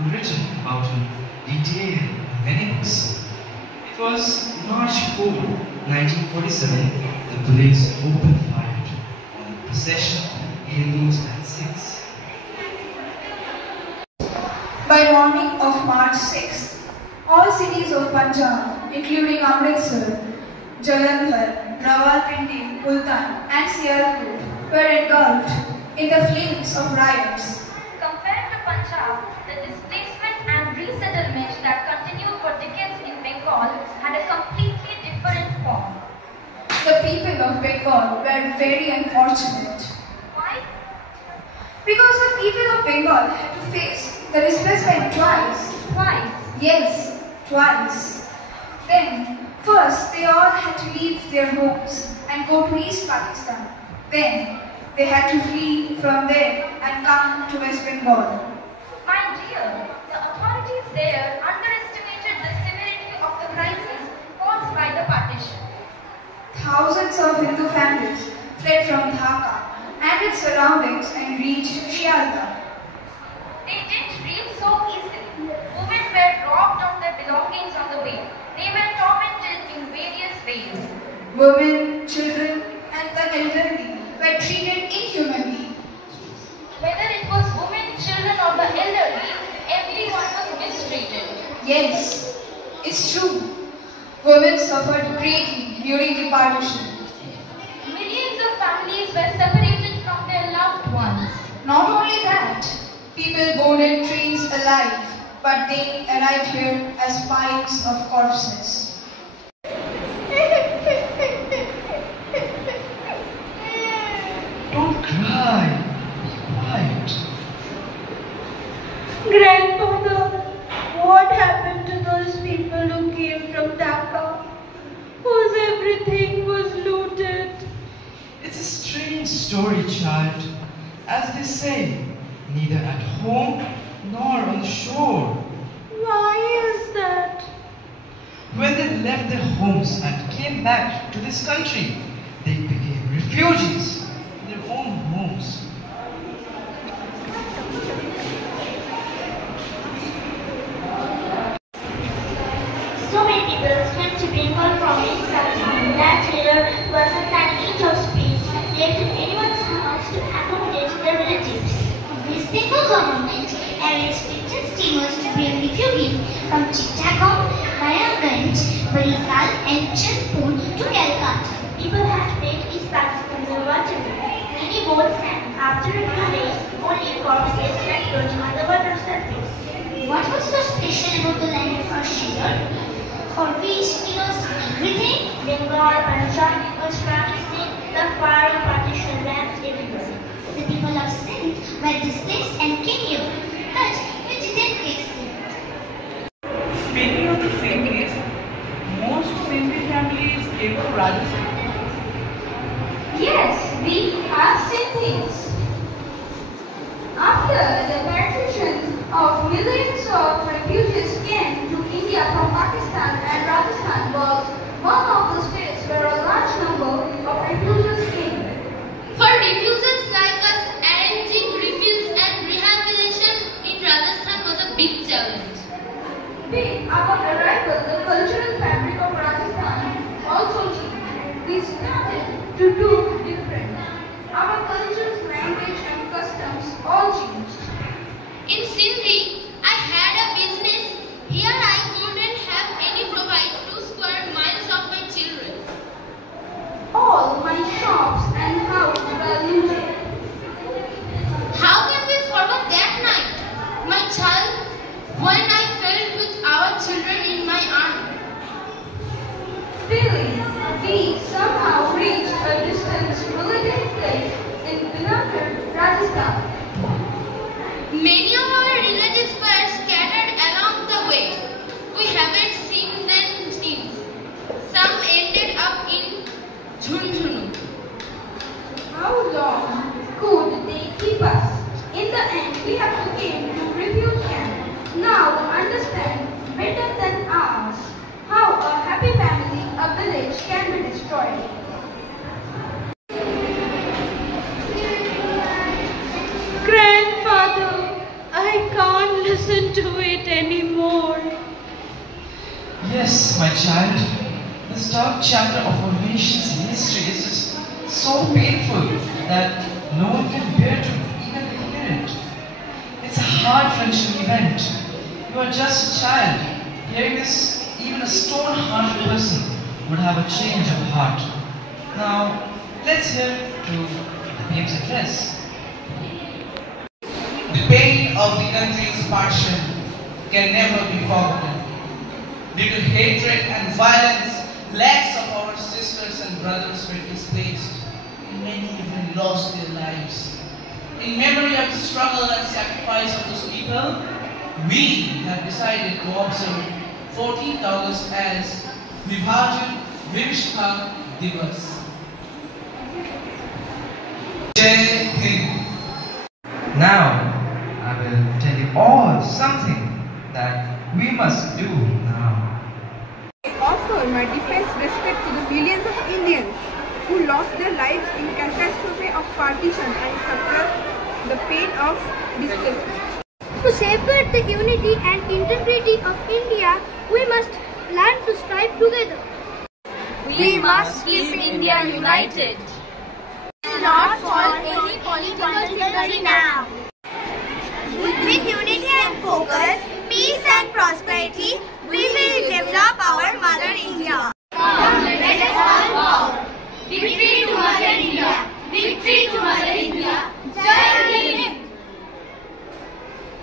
been written about in detail in many books. It was March 4, 1947, the police opened fire on the procession of Hindus and Sikhs. By morning of March 6th, all cities of Punjab, including Amritsar, Jalandhar, Rawalpindi, Multan and Sialkot, were engulfed in the flames of riots. Compared to Punjab, the displacement and resettlement that continued for decades in Bengal had a completely different form. The people of Bengal were very unfortunate. Why? Because the people of Bengal had to face the displacement twice. Twice? Yes, twice. Then, first they all had to leave their homes and go to East Pakistan. Then, they had to flee from there and come to West Bengal. My dear, the authorities there underestimated the severity of the crisis caused by the partition. Thousands of Hindu families fled from Dhaka and its surroundings and reached Shialda. They didn't reach so easily. Women were robbed of their belongings on the way. They were tormented in various ways. Women, children and the elderly were treated inhumanly. Whether it was women, children or the elderly, everyone was mistreated. Yes, it's true. Women suffered greatly during the partition. Millions of families were separated from their loved ones. Not only that, people boarded trains alive, but they arrived here as piles of corpses. Don't cry. Be quiet. Grandmother, what happened to those people who came from Dhaka, whose everything was looted? It's a strange story, child. As they say, neither at home nor on the shore. Why is that? When they left their homes and came back to this country, they became refugees in their own homes. So many people came to Bengal from East Pakistan that there wasn't an inch of space left in anyone's house to accommodate their relatives. This Bengal government arranged 15 steamers to bring refugees from Chittagong, Nayaganj, Barisal and Chandpur to Calcutta. People had made East Pakistan their waterway. Many boats sank after a few days, only corpses were floating on the water surface. What was so special about the land of our Shilar? For which we lost everything? Bengal Punjab was practicing the fire of partition lands everywhere. The people of Sindh were displaced and came here, but we didn't get Sindh. Speaking of the Sindhis, most Sindhi families came to Rajasthan. Yes, we have Sindhis. After the partition of millions of refugees came to India from Pakistan, and Rajasthan was one of the states where a large number of refugees came. For refugees like us, arranging refuge and rehabilitation in Rajasthan was a big challenge. With our arrival, the cultural fabric of Rajasthan also changed. We started to do different. Our cultures, language and customs all changed. In Sindhi, I had a business. Here I couldn't have any provide 2 square miles of my children. All my shops and house were looted. How can we forget that night, my child, when I felt with our children in my arms? Still, we somehow reached a distant relative place in Binafar, Rajasthan. Many of our relatives listen to it anymore. Yes, my child. This dark chapter of our nation's history is just so painful that no one can bear to even hear it. It's a heart-wrenching event. You are just a child. Hearing this, even a stone-hearted person would have a change of heart. Now, let's hear to the PM's address. The pain of the country's partition can never be forgotten. Due to hatred and violence, lakhs of our sisters and brothers were displaced. Many even lost their lives. In memory of the struggle and sacrifice of those people, we have decided to observe 14th August as Vibhajan Vivishka Divas. Jai Hind. Now, I will tell you all something that we must do now. I offer my deepest respect to the millions of Indians who lost their lives in catastrophe of partition and suffered the pain of displacement. To safeguard the unity and integrity of India, we must learn to strive together. We must keep India united. Not for any political victory now. With unity and focus, peace and prosperity